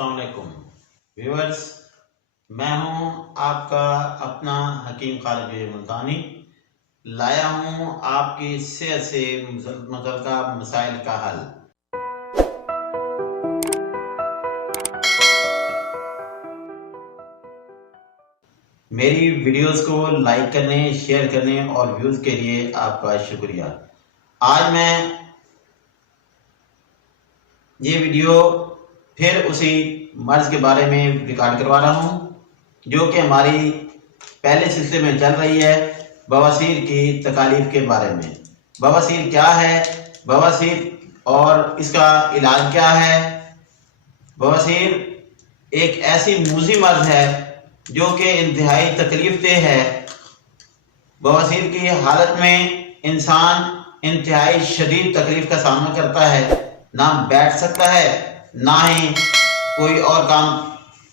अस्सलाम वालेकुम व्यूअर्स, मैं हूं आपका अपना हकीम खालिद मुल्तानी। लाया हूं आपकी सेहत से मुतल्लिका मसाइल का हल। मेरी वीडियोस को लाइक करने, शेयर करने और व्यूज के लिए आपका शुक्रिया। आज मैं ये वीडियो फिर उसी मर्ज के बारे में रिकॉर्ड करवा रहा हूँ जो कि हमारी पहले सिलसिले में चल रही है, बवासीर की तकालीफ के बारे में। बवासीर क्या है, बवासीर और इसका इलाज क्या है। बवासीर एक ऐसी मूजी मर्ज है जो कि इंतहाई तकलीफ देह है। बवासीर की हालत में इंसान इंतहाई शदीद तकलीफ का सामना करता है, ना बैठ सकता है ना ही कोई और काम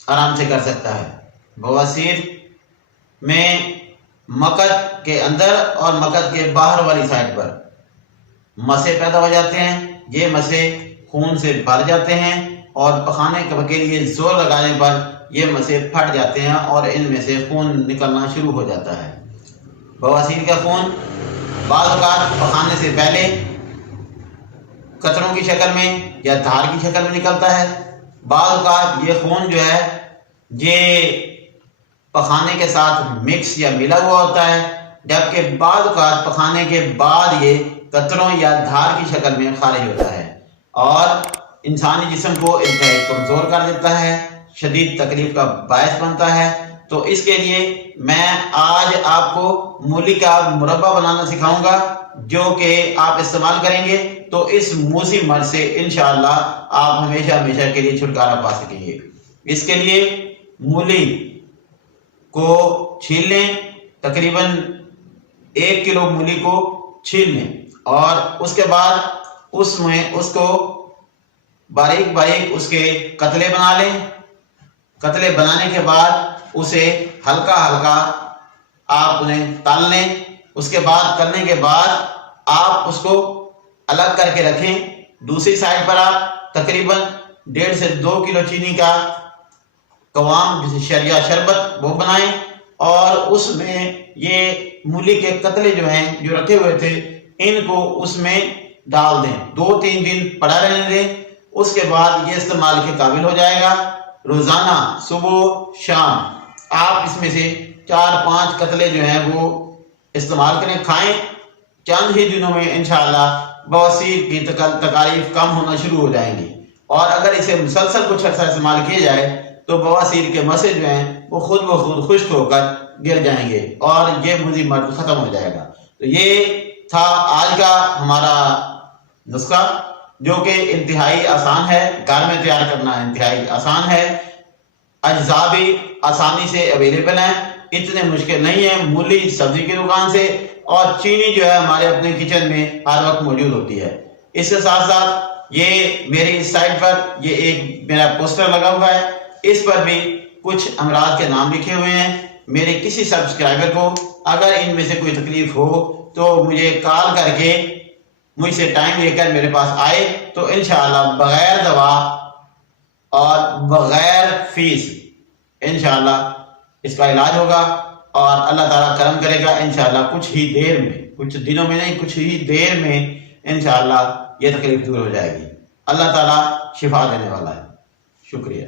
आराम से कर सकता है। बवासीर में मकद के अंदर और मकद के बाहर वाली साइड पर मसे पैदा हो जाते हैं। ये मसे खून से भर जाते हैं और पखाने के लिए जोर लगाने पर ये मसे फट जाते हैं और इनमें से खून निकलना शुरू हो जाता है। बवासीर का खून बाज़ औक़ात पखाने से पहले कतरों की शक्ल में या धार की शक्ल में निकलता है। बाज़ औक़ात ये खून जो है ये पखाने के साथ मिक्स या मिला हुआ होता है, जबकि बाज़ औक़ात पखाने के बाद ये कतरों या धार की शक्ल में खारिज होता है और इंसानी जिस्म को इंतहाई कमज़ोर कर देता है, शदीद तकलीफ का बायस बनता है। तो इसके लिए मैं आज आपको मूली का मुरब्बा बनाना सिखाऊंगा जो कि आप इस्तेमाल करेंगे तो इस मूसी मर्ज से इंशाअल्लाह आप हमेशा हमेशा के लिए छुटकारा पा सकेंगे। इसके लिए मूली को छील लें, तकरीबन 1 किलो मूली को छील लें और उसके बाद उसमें उसको बारीक बारीक उसके कतले बना लें। कतले बनाने के बाद उसे हल्का हल्का आप उन्हें तल लें। उसके बाद तलने के बाद आप उसको अलग करके रखें। दूसरी साइड पर आप तकरीबन 1.5 से 2 किलो चीनी का कवाम जिसे शरिया शरबत वो बनाएं और उसमें ये मूली के कतले जो हैं जो रखे हुए थे इनको उसमें डाल दें। 2-3 दिन पड़ा रहने दें। उसके बाद ये इस्तेमाल के काबिल हो जाएगा। रोजाना सुबह शाम आप इसमें से 4-5 कतले जो हैं वो इस्तेमाल करें, खाएं। चंद ही दिनों में इंशाअल्लाह बवासीर की तकालीफ कम होना शुरू हो जाएंगी और अगर इसे मुसलसल कुछ अर्सा इस्तेमाल किया जाए तो बवासीर के मसे जो हैं वो खुद ब खुद खुश्क होकर गिर जाएंगे और ये मूजी मर्ज खत्म हो जाएगा। तो ये था आज का हमारा नुस्खा जो कि इंतहाई आसान है, घर में तैयार करना इंतहाई आसान है, अज्जा भी आसानी से अवेलेबल हैं, इतने मुश्किल नहीं है। मूली सब्जी की दुकान से और चीनी जो है हमारे अपने किचन में हर वक्त मौजूद होती है। इसके साथ साथ ये मेरी साइट पर ये एक मेरा पोस्टर लगा हुआ है, इस पर भी कुछ अमराज के नाम लिखे हुए हैं। मेरे किसी सब्सक्राइबर को अगर इनमें से कोई तकलीफ हो तो मुझे कॉल करके मुझसे टाइम लेकर मेरे पास आए तो इंशाअल्लाह बगैर दवा और बगैर फीस इंशाअल्लाह इसका इलाज होगा और अल्लाह ताला करम करेगा। इंशाअल्लाह कुछ ही देर में, कुछ दिनों में नहीं, कुछ ही देर में इंशाअल्लाह ये तकलीफ दूर हो जाएगी। अल्लाह ताला शिफा देने वाला है। शुक्रिया।